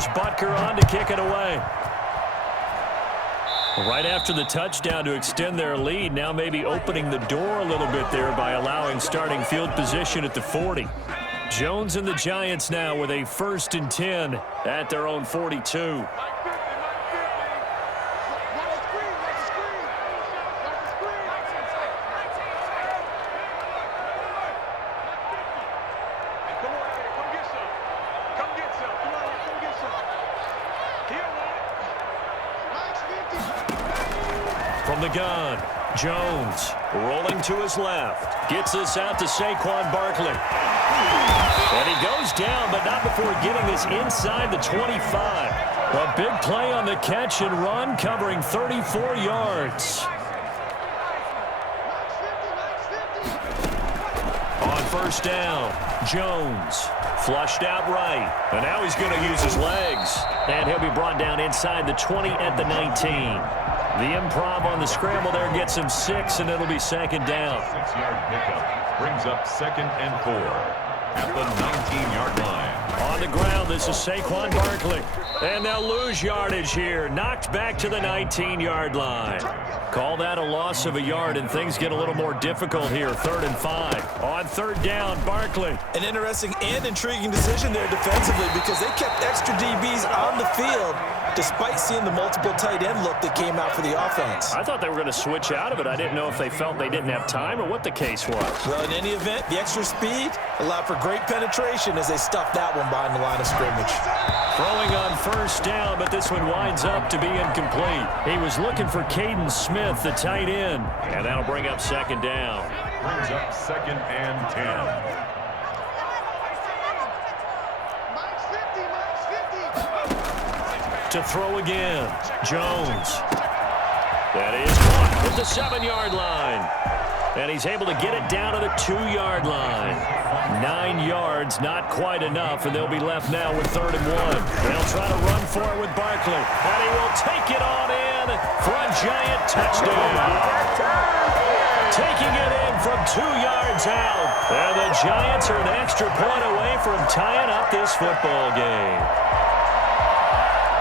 Here's Butker on to kick it away. Right after the touchdown to extend their lead, now maybe opening the door a little bit there by allowing starting field position at the 40. Jones and the Giants now with a 1st and 10 at their own 42. From the gun, Jones rolling to his left. Gets this out to Saquon Barkley. And he goes down, but not before getting this inside the 25. A big play on the catch and run, covering 34 yards. On 1st down, Jones flushed out right. And now he's going to use his legs. And he'll be brought down inside the 20 at the 19. The improv on the scramble there gets him 6, and it'll be 2nd down. 6-yard pickup brings up 2nd and 4 at the 19-yard line. On the ground, this is Saquon Barkley. And they'll lose yardage here. Knocked back to the 19-yard line. Call that a loss of a yard, and things get a little more difficult here. 3rd and 5. On 3rd down, Barkley. An interesting and intriguing decision there defensively because they kept extra DBs on the field despite seeing the multiple tight end look that came out for the offense. I thought they were going to switch out of it. I didn't know if they felt they didn't have time or what the case was. Well, in any event, the extra speed allowed for great penetration as they stuffed that one behind the line of scrimmage. Throwing on 1st down, but this one winds up to be incomplete. He was looking for Caden Smith, the tight end, and that'll bring up 2nd down. Brings up 2nd and 10. To throw again, Jones. That is caught at the 7-yard line. And he's able to get it down to the 2-yard line. 9 yards, not quite enough, and they'll be left now with 3rd and 1. They'll try to run for it with Barkley. And he will take it on in for a Giant touchdown. Taking it in from 2 yards out. And the Giants are an extra point away from tying up this football game.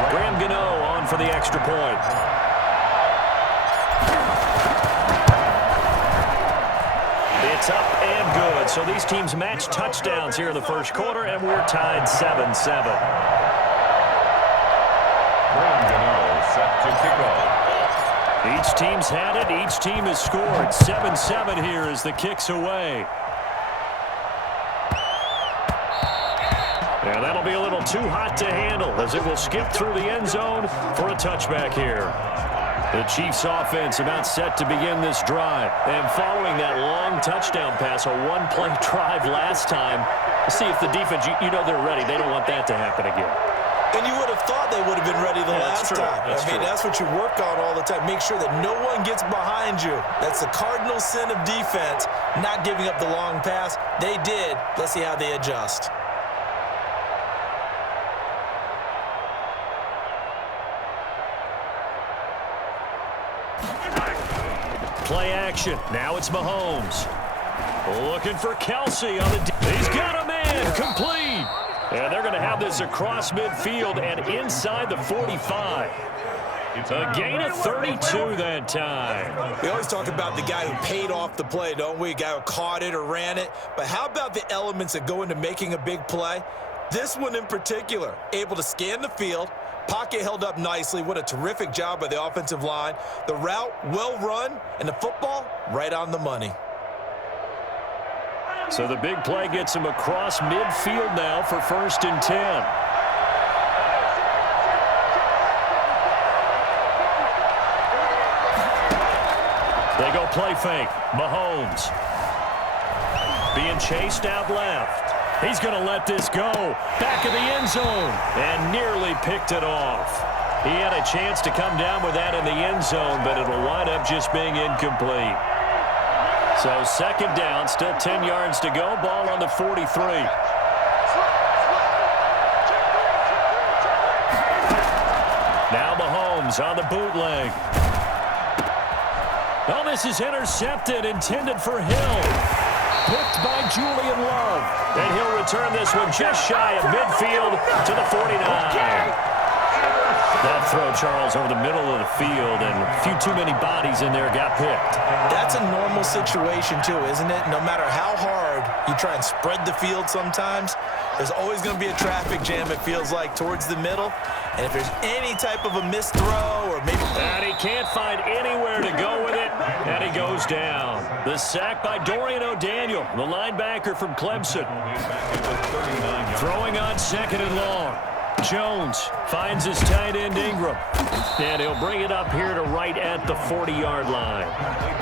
Graham Gano on for the extra point. It's up and good. So these teams match touchdowns here in the 1st quarter, and we're tied 7-7. Graham Gano set to kick off. Each team's had it. Each team has scored. 7-7 here as the kick's away. And that'll be a little too hot to handle as it will skip through the end zone for a touchback here. The Chiefs offense about set to begin this drive. And following that long touchdown pass, a one-play drive last time, see if the defense, you know they're ready. They don't want that to happen again. And you would have thought they would have been ready the last time. That's what you work on all the time. Make sure that no one gets behind you. That's the cardinal sin of defense, not giving up the long pass. They did. Let's see how they adjust. Play action. Now it's Mahomes. Looking for Kelsey on the... He's got a man. Complete. And they're going to have this across midfield and inside the 45. A gain of 32 that time. We always talk about the guy who paid off the play, don't we? A guy who caught it or ran it. But how about the elements that go into making a big play? This one in particular, able to scan the field, pocket held up nicely. What a terrific job by the offensive line. The route well run, and the football right on the money. So the big play gets him across midfield now for 1st and 10. They go play fake. Mahomes being chased out left. He's going to let this go. Back of the end zone. And nearly picked it off. He had a chance to come down with that in the end zone, but it'll wind up just being incomplete. So 2nd down, still 10 yards to go. Ball on the 43. Now Mahomes on the bootleg. Oh, this is intercepted, intended for Hill. Picked by Julian Love. And he'll return this one just shy of midfield to the 49. throw, Charles, over the middle of the field, and a few too many bodies in there got picked. That's a normal situation, too, isn't it? No matter how hard you try and spread the field sometimes, there's always going to be a traffic jam, it feels like, towards the middle. And if there's any type of a missed throw or maybe... And he can't find anywhere to go with it, and he goes down. The sack by Dorian O'Daniel, the linebacker from Clemson. Throwing on 2nd and long. Jones finds his tight end Ingram, and he'll bring it up here to right at the 40-yard line.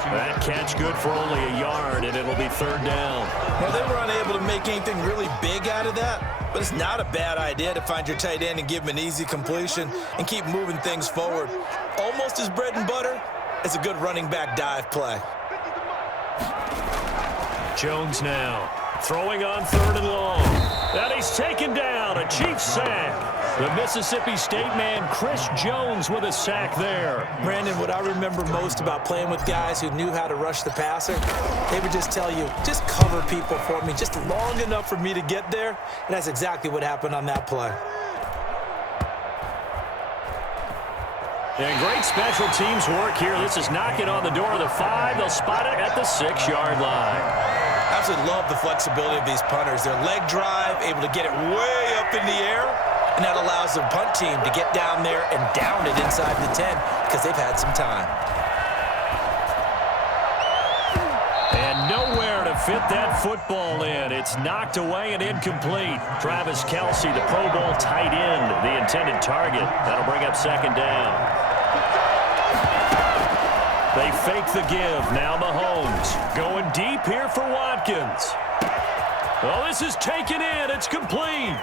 That catch good for only a yard, and it'll be 3rd down. Well, they were unable to make anything really big out of that, but it's not a bad idea to find your tight end and give him an easy completion and keep moving things forward. Almost as bread and butter as a good running back dive play. Jones now throwing on 3rd and long. And he's taken down, a Chiefs sack. The Mississippi State man, Chris Jones, with a sack there. Brandon, what I remember most about playing with guys who knew how to rush the passer, they would just tell you, just cover people for me, just long enough for me to get there. And that's exactly what happened on that play. And great special teams work here. This is knocking on the door of the 5. They'll spot it at the 6-yard line. Absolutely love the flexibility of these punters. Their leg drive, able to get it way up in the air, and that allows the punt team to get down there and down it inside the 10 because they've had some time. And nowhere to fit that football in. It's knocked away and incomplete. Travis Kelce, the Pro Bowl tight end, the intended target. That'll bring up 2nd down. They fake the give. Now Mahomes going deep here for Watkins. Well, this is taken in. It's complete.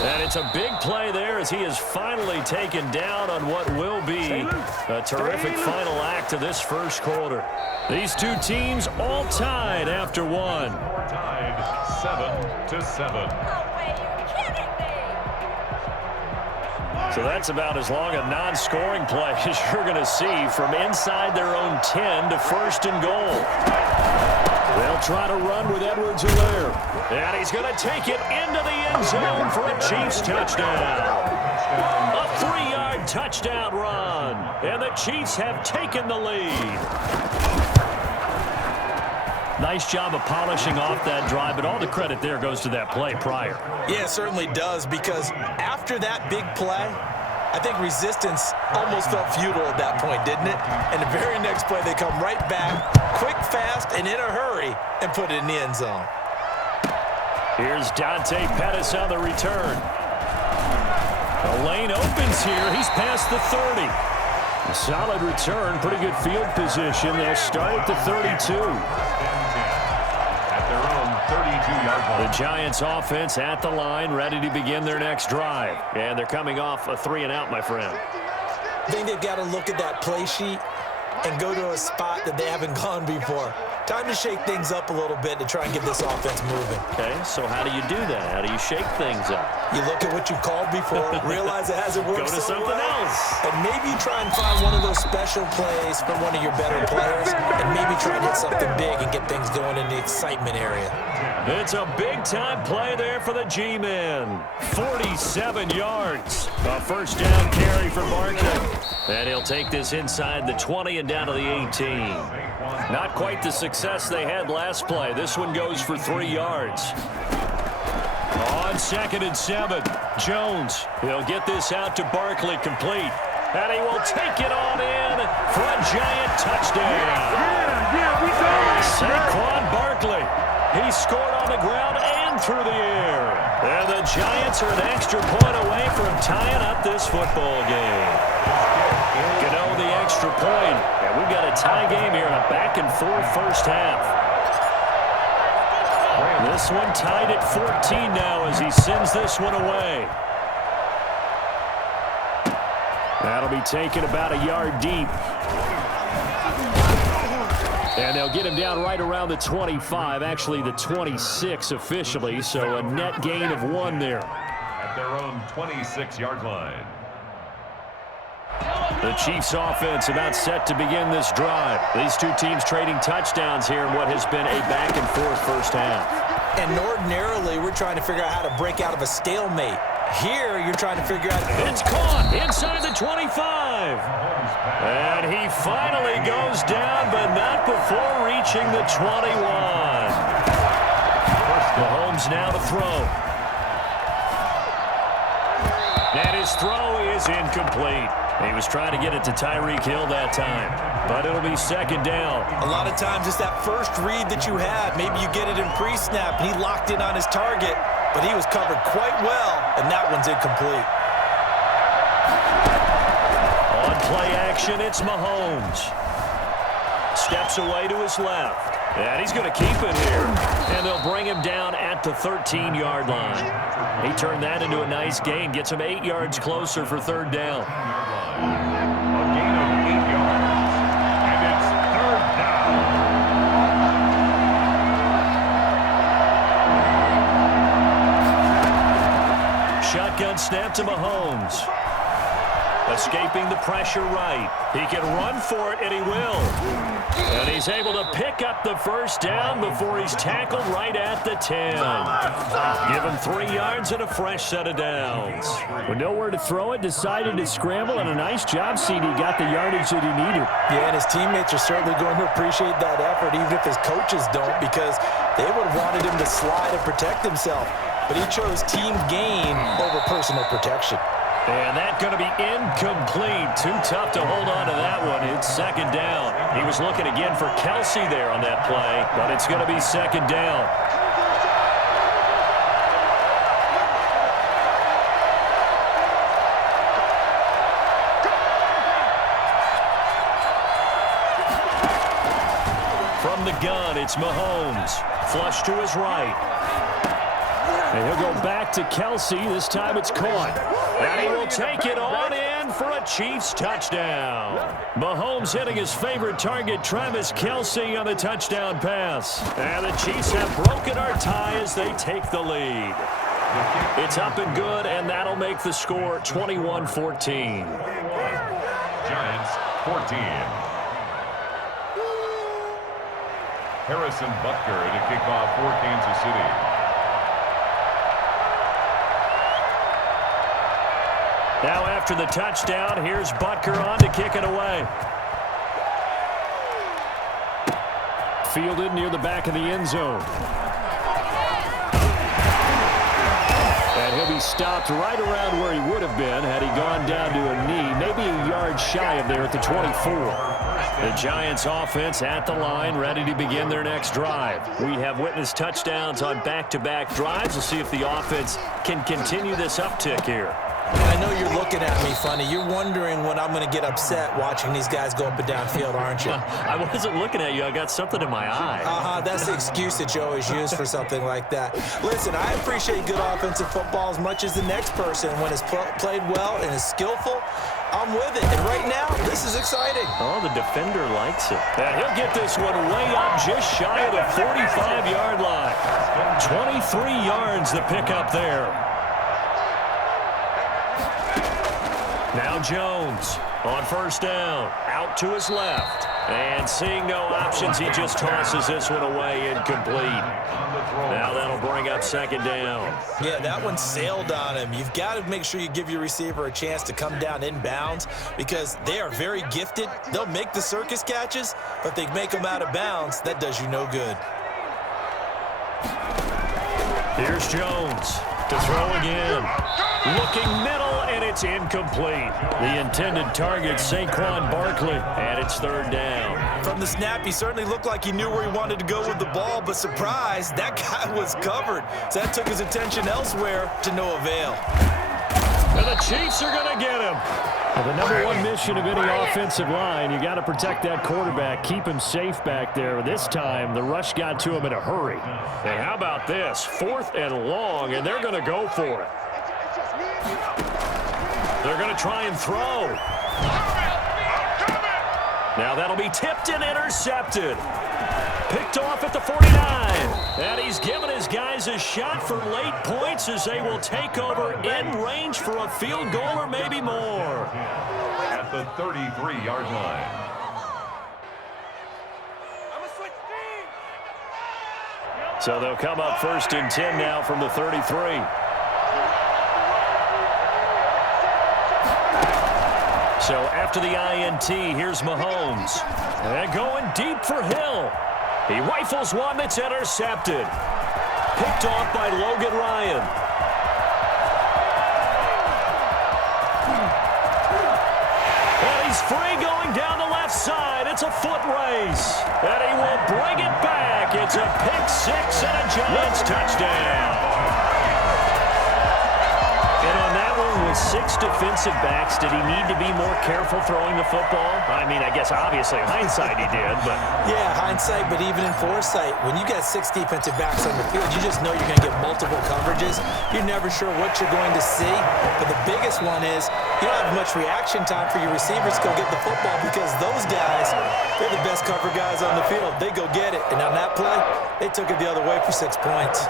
And it's a big play there as he is finally taken down on what will be a terrific final act of this first quarter. These two teams all tied after one. Tied 7-7. So that's about as long a non-scoring play as you're going to see from inside their own 10 to 1st and goal. They'll try to run with Edwards-Helaire. And he's going to take it into the end zone for a Chiefs touchdown. A 3-yard touchdown run. And the Chiefs have taken the lead. Nice job of polishing off that drive, but all the credit there goes to that play prior. Yeah, it certainly does, because after that big play, I think resistance almost felt futile at that point, didn't it? And the very next play, they come right back, quick, fast, and in a hurry, and put it in the end zone. Here's Dante Pettis on the return. The lane opens here. He's past the 30. A solid return, pretty good field position. They'll start at the 32. The Giants offense at the line, ready to begin their next drive. And they're coming off a 3-and-out, my friend. I think they've got to look at that play sheet and go to a spot that they haven't gone before. Time to shake things up a little bit to try and get this offense moving. Okay, so how do you do that? How do you shake things up? You look at what you called before, realize it hasn't worked Go to so something well, else. and maybe try and find one of those special plays from one of your better players, and maybe try and hit something big and get things going in the excitement area. It's a big-time play there for the G-men. 47 yards. A 1st down carry for Barkley. And he'll take this inside the 20 and down to the 18. Not quite the success they had last play. This one goes for 3 yards. On 2nd and 7, Jones. He'll get this out to Barkley complete. And he will take it on in for a Giant touchdown. Saquon Barkley. He scored on the ground and through the air. And the Giants are an extra point away from tying up this football game. Gano the extra point. And we've got a tie game here in a back-and-forth first half. This one tied at 14 now as he sends this one away. That'll be taken about a yard deep. And they'll get him down right around the 25, actually the 26 officially, so a net gain of 1 there. At their own 26-yard line. The Chiefs offense about set to begin this drive. These two teams trading touchdowns here in what has been a back-and-forth first half. And ordinarily, we're trying to figure out how to break out of a stalemate Here, you're trying to figure out. It's caught inside the 25. And he finally goes down, but not before reaching the 21. Mahomes now to throw. And his throw is incomplete. He was trying to get it to Tyreek Hill that time, but it'll be second down. A lot of times it's that first read that you have. Maybe you get it in pre-snap, and he locked in on his target, but he was covered quite well, and that one's incomplete. On play action, it's Mahomes. Steps away to his left. And he's going to keep it here. And they'll bring him down at the 13-yard line. He turned that into a nice gain. Gets him 8 yards closer for third down. A gain of 8 yards. And it's third down. Shotgun snap to Mahomes. Escaping the pressure right. He can run for it, and he will. And he's able to pick up the first down before he's tackled right at the 10. Give him 3 yards and a fresh set of downs. With nowhere to throw it, decided to scramble, and a nice job, CD. Got the yardage that he needed. Yeah, and his teammates are certainly going to appreciate that effort, even if his coaches don't, because they would have wanted him to slide and protect himself. But he chose team gain over personal protection. And that's going to be incomplete. Too tough to hold on to that one. It's second down. He was looking again for Kelsey there on that play, but it's going to be second down. From the gun, it's Mahomes. Flush to his right. And he'll go back to Kelsey. This time it's caught. And he will take it on in for a Chiefs touchdown. Mahomes hitting his favorite target, Travis Kelsey, on the touchdown pass. And the Chiefs have broken our tie as they take the lead. It's up and good, and that'll make the score 21-14. Giants 14. Harrison Butker to kick off for Kansas City. Now after the touchdown, here's Butker on to kick it away. Fielded near the back of the end zone. And he'll be stopped right around where he would have been had he gone down to a knee, maybe a yard shy of there at the 24. The Giants offense at the line, ready to begin their next drive. We have witnessed touchdowns on back-to-back drives. We'll see if the offense can continue this uptick here. I know you're looking at me funny. You're wondering when I'm going to get upset watching these guys go up and down field, aren't you? I wasn't looking at you. I got something in my eye. That's the excuse that you always use for something like that. Listen, I appreciate good offensive football as much as the next person. When it's played well and is skillful, I'm with it. And right now, this is exciting. Oh, the defender likes it. And he'll get this one way up just shy of the 45-yard line. 23 yards to pick up there. Now Jones on first down, out to his left. And seeing no options, he just tosses this one away incomplete. Now that'll bring up second down. Yeah, that one sailed on him. You've got to make sure you give your receiver a chance to come down inbounds because they are very gifted. They'll make the circus catches, but they make them out of bounds. That does you no good. Here's Jones to throw again. Looking middle, and it's incomplete. The intended target, Saquon Barkley, and it's third down. From the snap, he certainly looked like he knew where he wanted to go with the ball, but surprise, that guy was covered. So that took his attention elsewhere to no avail. And the Chiefs are going to get him. Well, the number one mission of any offensive line, you got to protect that quarterback, keep him safe back there. This time, the rush got to him in a hurry. And how about this? 4th and long, and they're going to go for it. They're going to try and throw. Now that'll be tipped and intercepted. Picked off at the 49. And he's given his guys a shot for late points as they will take over in range for a field goal or maybe more. At the 33-yard line. So they'll come up 1st and 10 now from the 33. So after the INT, here's Mahomes. And going deep for Hill. He rifles one that's intercepted. Picked off by Logan Ryan. And he's free going down the left side. It's a foot race. And he will bring it back. It's a pick six and a Giants touchdown. And on that one with 6 defensive backs, did he need to be more careful throwing the football? I mean, I guess obviously in hindsight he did, but... Yeah, hindsight, but even in foresight, when you got 6 defensive backs on the field, you just know you're going to get multiple coverages. You're never sure what you're going to see. But the biggest one is you don't have much reaction time for your receivers to go get the football because those guys, they're the best cover guys on the field. They go get it. And on that play, they took it the other way for 6 points.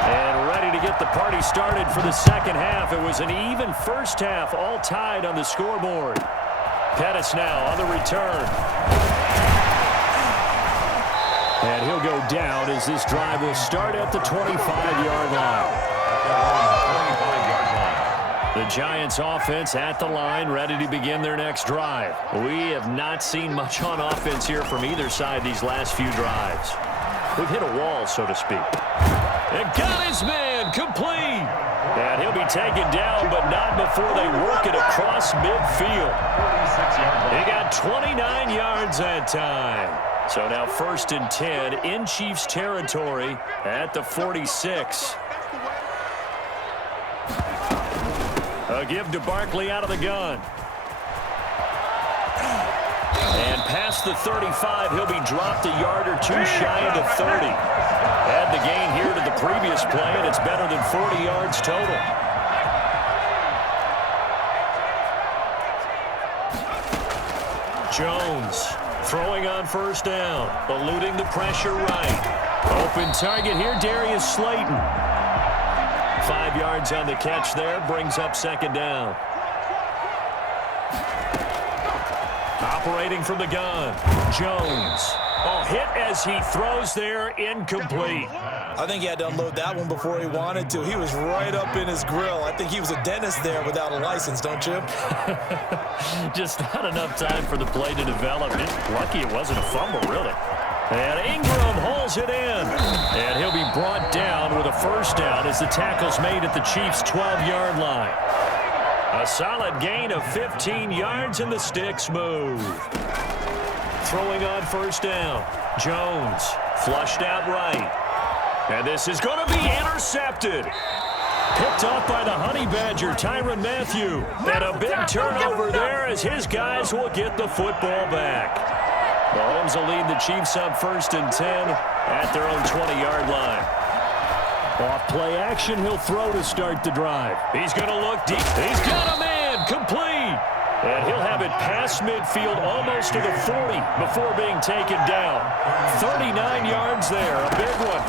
And ready to get the party started for the second half. It was an even first half, all tied on the scoreboard. Pettis now on the return. And he'll go down as this drive will start at the 25-yard line. The Giants offense at the line, ready to begin their next drive. We have not seen much on offense here from either side these last few drives. We've hit a wall, so to speak. And got his man complete. And he'll be taken down, but not before they work it across midfield. He got 29 yards that time. So now 1st and 10 in Chiefs territory at the 46. A give to Barkley out of the gun. And past the 35, he'll be dropped a yard or two shy of the 30. Add the gain here to the previous play, and it's better than 40 yards total. Jones throwing on 1st down, eluding the pressure right. Open target here, Darius Slayton. 5 yards on the catch there, brings up 2nd down. Operating from the gun, Jones. Oh, hit as he throws there, incomplete. I think he had to unload that one before he wanted to. He was right up in his grill. I think he was a dentist there without a license, don't you? Just not enough time for the play to develop. Lucky it wasn't a fumble, really. And Ingram hauls it in. And he'll be brought down with a 1st down as the tackle's made at the Chiefs' 12-yard line. A solid gain of 15 yards, and the sticks move. Throwing on 1st down. Jones flushed out right. And this is going to be intercepted. Picked off by the Honey Badger, Tyrann Mathieu. And a big turnover there as his guys will get the football back. Mahomes will lead the Chiefs up 1st and 10 at their own 20-yard line. Off play action, he'll throw to start the drive. He's going to look deep. He's got a man, complete. And he'll have it past midfield almost to the 40 before being taken down. 39 yards there, a big one.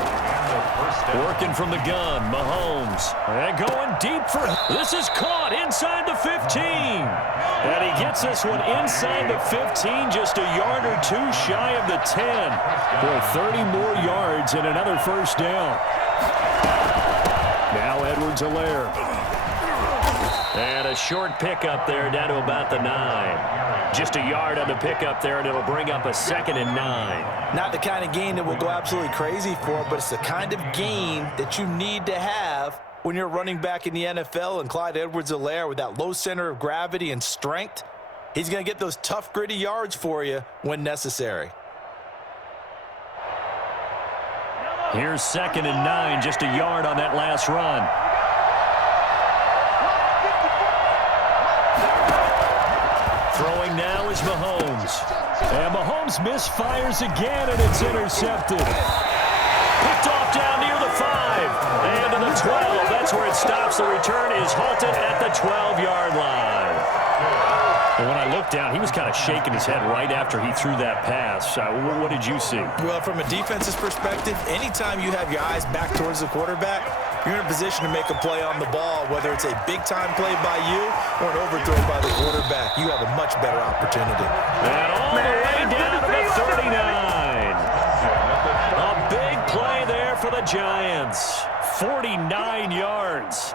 Working from the gun, Mahomes. And going deep for... This is caught inside the 15. And he gets this one inside the 15, just a yard or two shy of the 10. Boy, 30 more yards and another 1st down. Now Edwards-Helaire. And a short pickup there down to about the 9. Just a yard on the pickup there, and it'll bring up a 2nd and 9. Not the kind of gain that we'll go absolutely crazy for, but it's the kind of gain that you need to have when you're running back in the NFL. And Clyde Edwards-Helaire, with that low center of gravity and strength, he's going to get those tough, gritty yards for you when necessary. Here's 2nd and 9, just a yard on that last run. Throwing now is Mahomes. And Mahomes misfires again, and it's intercepted. Picked off down near the 5. And to the 12. That's where it stops. The return is halted at the 12-yard line. And when I looked down, he was kind of shaking his head right after he threw that pass. What did you see? Well, from a defense's perspective, anytime you have your eyes back towards the quarterback, you're in a position to make a play on the ball, whether it's a big-time play by you or an overthrow by the quarterback. You have a much better opportunity. And all the way down to the 39. A big play there for the Giants. 49 yards.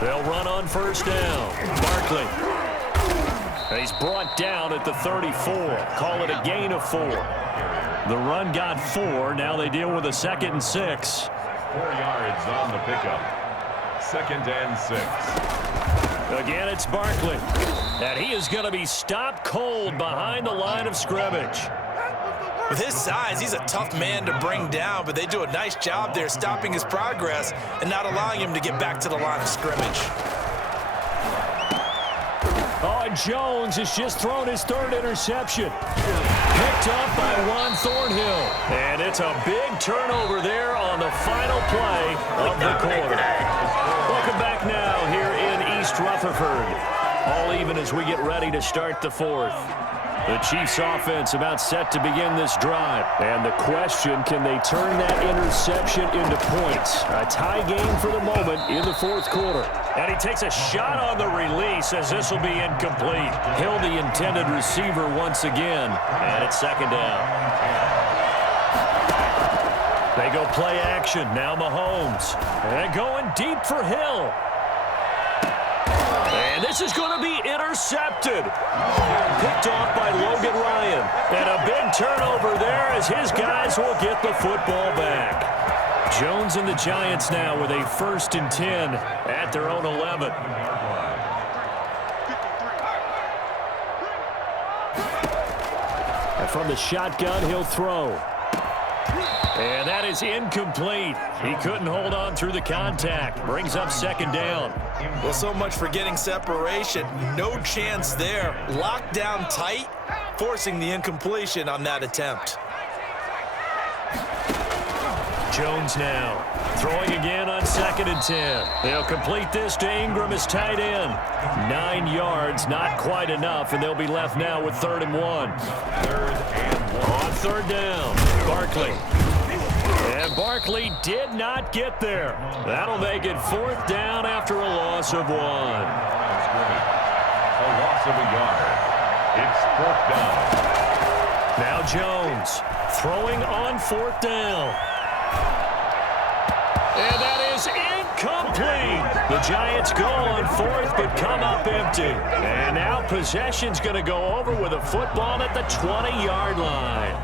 They'll run on first down. Barkley. He's brought down at the 34. Call it a gain of 4. The run got 4. Now they deal with a 2nd and 6. 4 yards on the pickup. 2nd and 6. Again, it's Barkley. And he is going to be stopped cold behind the line of scrimmage. With his size, he's a tough man to bring down, but they do a nice job there stopping his progress and not allowing him to get back to the line of scrimmage. Oh, and Jones has just thrown his 3rd interception. Picked up by Juan Thornhill. And it's a big turnover there on the final play of the quarter. Welcome back now here in East Rutherford. All even as we get ready to start the 4th. The Chiefs offense about set to begin this drive. And the question, can they turn that interception into points? A tie game for the moment in the 4th quarter. And he takes a shot on the release as this will be incomplete. Hill, the intended receiver once again. And it's 2nd down. They go play action. Now Mahomes. And going deep for Hill. And this is going to be intercepted. Picked off by Logan Ryan. And a big turnover there as his guys will get the football back. Jones and the Giants now with a 1st and 10 at their own 11. And from the shotgun, he'll throw. And that is incomplete. He couldn't hold on through the contact. Brings up 2nd down. Well, so much for getting separation. No chance there. Locked down tight, forcing the incompletion on that attempt. Jones now throwing again on 2nd and 10. They'll complete this to Ingram as tight end. 9 yards, not quite enough, and they'll be left now with 3rd and 1. 3rd and 1. On 3rd down, Barkley. And Barkley did not get there. That'll make it 4th down after a loss of 1. A loss of a yard. It's 4th down. Now Jones throwing on 4th down. And that is incomplete. The Giants go on 4th but come up empty. And now possession's going to go over with a football at the 20-yard line.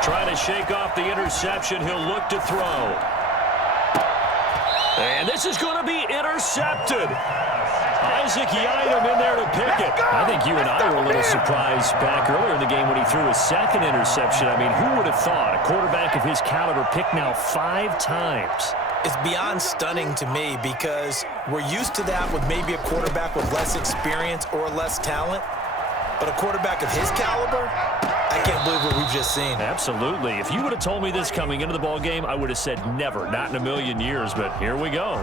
Trying to shake off the interception. He'll look to throw. And this is going to be intercepted. Isaac Yiadom in there to pick it. I think you and I were a little surprised back earlier in the game when he threw his 2nd interception. I mean, who would have thought a quarterback of his caliber picked now 5 times? It's beyond stunning to me because we're used to that with maybe a quarterback with less experience or less talent. But a quarterback of his caliber, I can't believe what we've just seen. Absolutely. If you would have told me this coming into the ball game, I would have said never, not in a million years, but here we go.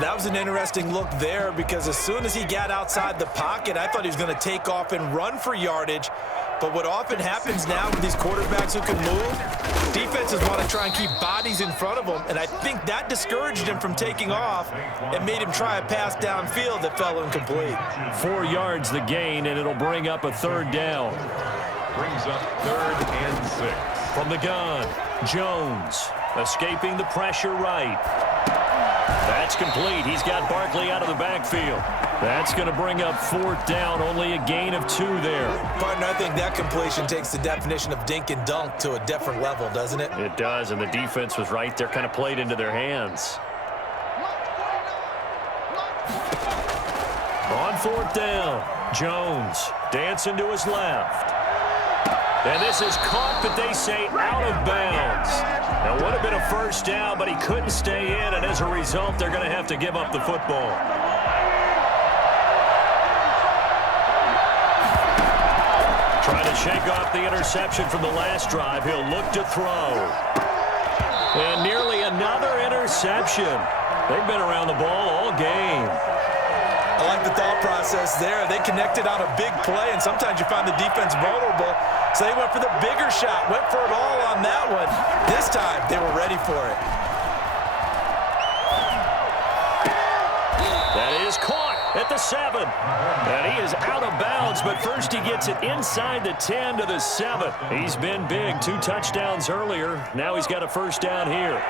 That was an interesting look there because as soon as he got outside the pocket, I thought he was going to take off and run for yardage. But what often happens now with these quarterbacks who can move, defenses want to try and keep bodies in front of them, and I think that discouraged him from taking off and made him try a pass downfield that fell incomplete. 4 yards the gain, and it'll bring up a 3rd down. Brings up 3rd and 6. From the gun, Jones escaping the pressure right. That's complete. He's got Barkley out of the backfield. That's going to bring up 4th down, only a gain of 2 there. Partner, I think that completion takes the definition of dink and dunk to a different level, doesn't it? It does, and the defense was right there, kind of played into their hands. On 4th down, Jones dancing to his left. And this is caught, but they say out of bounds. Now, would have been a 1st down, but he couldn't stay in, and as a result, they're going to have to give up the football. Trying to shake off the interception from the last drive. He'll look to throw. And nearly another interception. They've been around the ball all game. I like the thought process there. They connected on a big play, and sometimes you find the defense vulnerable. So they went for the bigger shot, went for it all on that one. This time, they were ready for it. is caught at the 7. And he is out of bounds, but first he gets it inside the 10 to the 7. He's been big, 2 touchdowns earlier. Now he's got a first down here.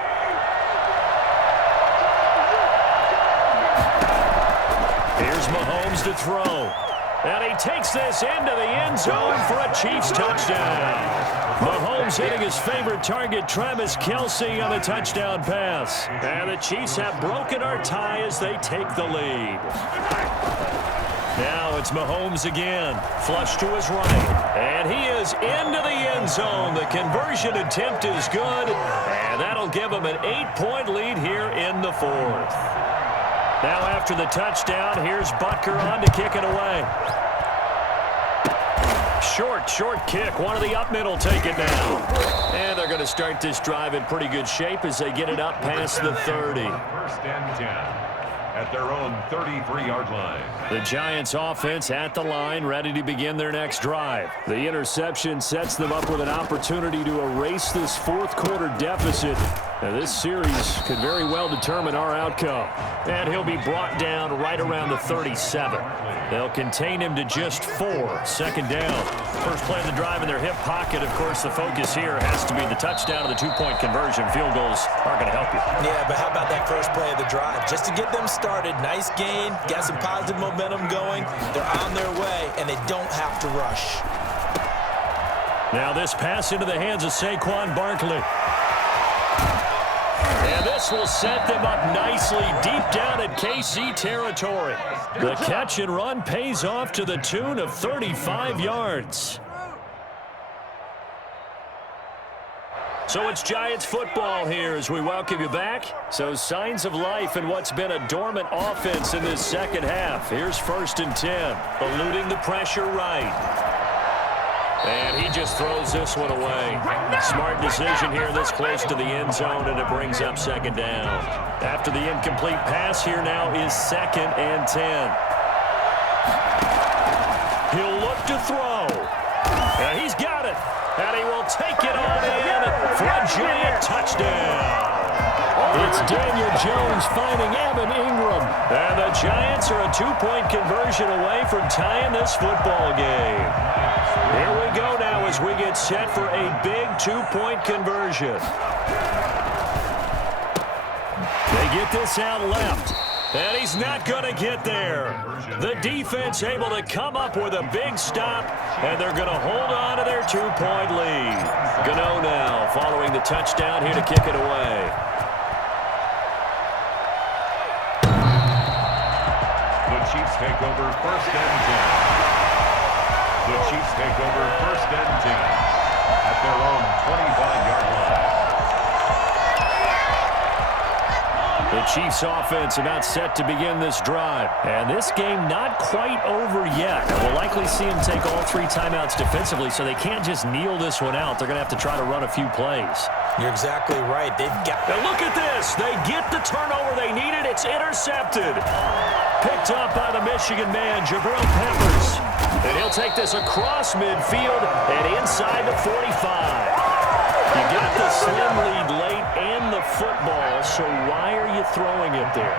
Here's Mahomes to throw. And he takes this into the end zone for a Chiefs touchdown. Mahomes hitting his favorite target, Travis Kelce, on the touchdown pass. And the Chiefs have broken our tie as they take the lead. Now it's Mahomes again. Flush to his right. And he is into the end zone. The conversion attempt is good. And that'll give him an 8-point lead here in the 4th. Now after the touchdown, here's Butker on to kick it away. Short kick. One of the up middle take it down. And they're going to start this drive in pretty good shape as they get it up past the 30. First and 10 at their own 33-yard line. The Giants offense at the line, ready to begin their next drive. The interception sets them up with an opportunity to erase this fourth quarter deficit. Now, this series could very well determine our outcome. And he'll be brought down right around the 37. They'll contain him to just 4. Second down. First play of the drive in their hip pocket. Of course, the focus here has to be the touchdown of the 2-point conversion. Field goals aren't going to help you. Yeah, but how about that first play of the drive? Just to get them started, nice gain, got some positive momentum going. They're on their way, and they don't have to rush. Now this pass into the hands of Saquon Barkley. And this will set them up nicely deep down at KC territory. The catch and run pays off to the tune of 35 yards. So it's Giants football here as we welcome you back. So signs of life in what's been a dormant offense in this second half. Here's 1st and 10, eluding the pressure right. And he just throws this one away. Smart decision here this close to the end zone, and it brings up second down. After the incomplete pass, here now is 2nd and 10. He'll look to throw. And he's got it. And he will take it on in for a Giant touchdown. It's Daniel Jones finding Evan Ingram. And the Giants are a 2-point conversion away from tying this football game. Here we go now as we get set for a big 2-point conversion. They get this out left. And he's not going to get there. The defense able to come up with a big stop, and they're going to hold on to their 2-point lead. Gano now following the touchdown here to kick it away. The Chiefs take over 1st and 10. The Chiefs take over 1st and 10 at their own 25-yard line. The Chiefs offense about set to begin this drive. And this game not quite over yet. And we'll likely see them take all 3 timeouts defensively, so they can't just kneel this one out. They're going to have to try to run a few plays. You're exactly right. They've got. Now look at this. They get the turnover they needed. It's intercepted. Picked up by the Michigan man, Jabril Peppers. And he'll take this across midfield and inside the 45. You got the slim lead late and the football, so why are you throwing it there?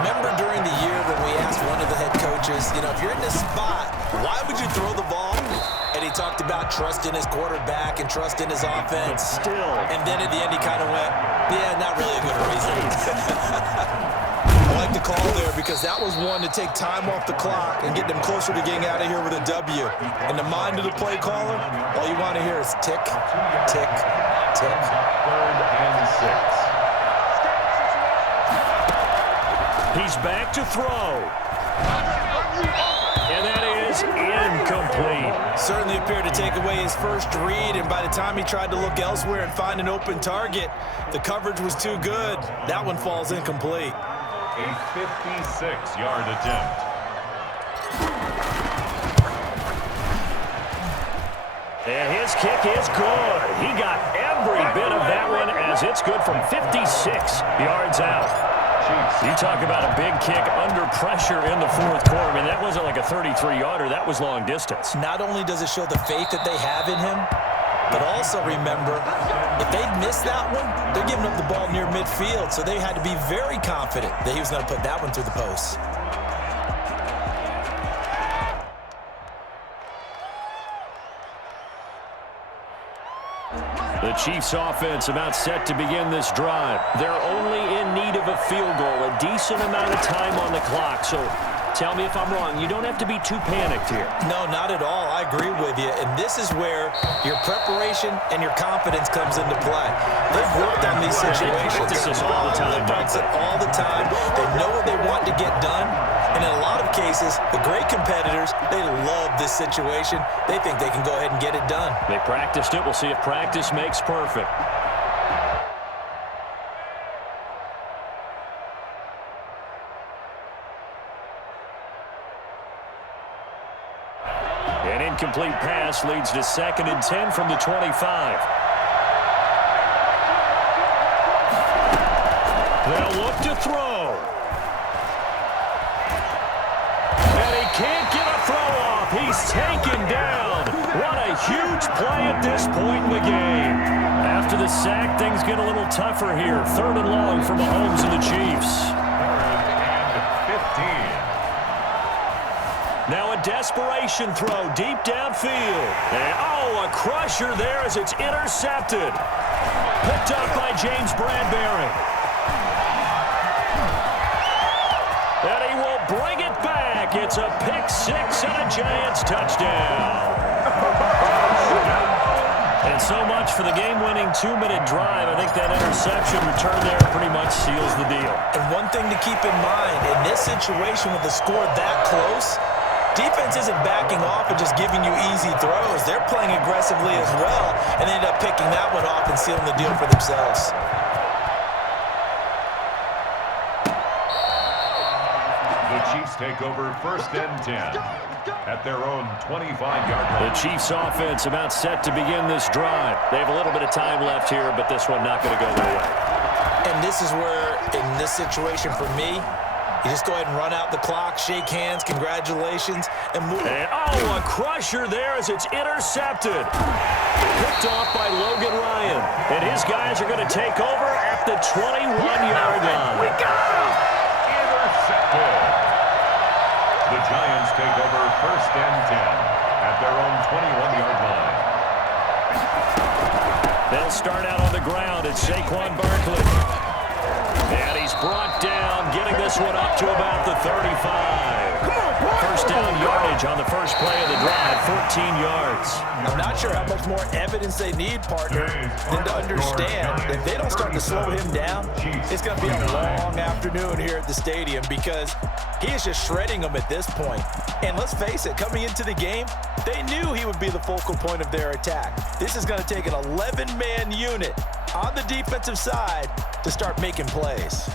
Remember during the year when we asked one of the head coaches, if you're in this spot, why would you throw the ball? And he talked about trust in his quarterback and trust in his offense. But still. And then at the end he kind of went, yeah, not really a good reason. I like the call there because that was one to take time off the clock and get them closer to getting out of here with a W. In the mind of the play caller, all you want to hear is tick, tick, tick. 3rd and 6. He's back to throw. And that is incomplete. Certainly appeared to take away his first read, and by the time he tried to look elsewhere and find an open target, the coverage was too good. That one falls incomplete. A 56-yard attempt. And his kick is good. He got every bit of that one as it's good from 56 yards out. You talk about a big kick under pressure in the fourth quarter. I mean, that wasn't like a 33-yarder. That was long distance. Not only does it show the faith that they have in him, but also remember, if they'd missed that one, they're giving up the ball near midfield, so they had to be very confident that he was going to put that one through the post. Chiefs offense about set to begin this drive. They're only in need of a field goal, a decent amount of time on the clock. So tell me if I'm wrong. You don't have to be too panicked here. No, not at all. I agree with you. And this is where your preparation and your confidence comes into play. They've worked on these situations. They practice this all the time. They practice it all the time. They know what they want to get done. And in a lot of cases, the great competitors, they love this situation. They think they can go ahead and get it done. They practiced it. We'll see if practice makes perfect. An incomplete pass leads to 2nd and 10 from the 25. They'll look to throw. And he can't get a throw off. He's taken down. What a huge play at this point in the game. After the sack, things get a little tougher here. 3rd and long for Mahomes and the Chiefs. 15. Now a desperation throw deep downfield. And, a crusher there as it's intercepted. Picked up by James Bradbury. And he will bring it back. It's a pick 6 and a Giants touchdown. And so much for the game-winning 2-minute drive. I think that interception return there pretty much seals the deal. And one thing to keep in mind, in this situation with the score that close, defense isn't backing off and just giving you easy throws. They're playing aggressively as well, and they end up picking that one off and sealing the deal for themselves. The Chiefs take over 1st and 10 at their own 25-yard line. The Chiefs offense about set to begin this drive. They have a little bit of time left here, but this one not going to go their way. And this is where, in this situation for me, you just go ahead and run out the clock, shake hands, congratulations, and move. And, a crusher there as it's intercepted. Picked off by Logan Ryan. And his guys are going to take over at the 21-yard line. We got him! Intercepted. The Giants take over 1st and 10 at their own 21-yard line. They'll start out on the ground. It's Saquon Barkley. And he's brought down, getting this one up to about the 35. First down yardage on the first play of the drive, 14 yards. I'm not sure how much more evidence they need, partner, than to understand that if they don't start to slow him down, it's going to be a long afternoon here at the stadium because he is just shredding them at this point. And let's face it, coming into the game, they knew he would be the focal point of their attack. This is going to take an 11-man unit on the defensive side to start making plays.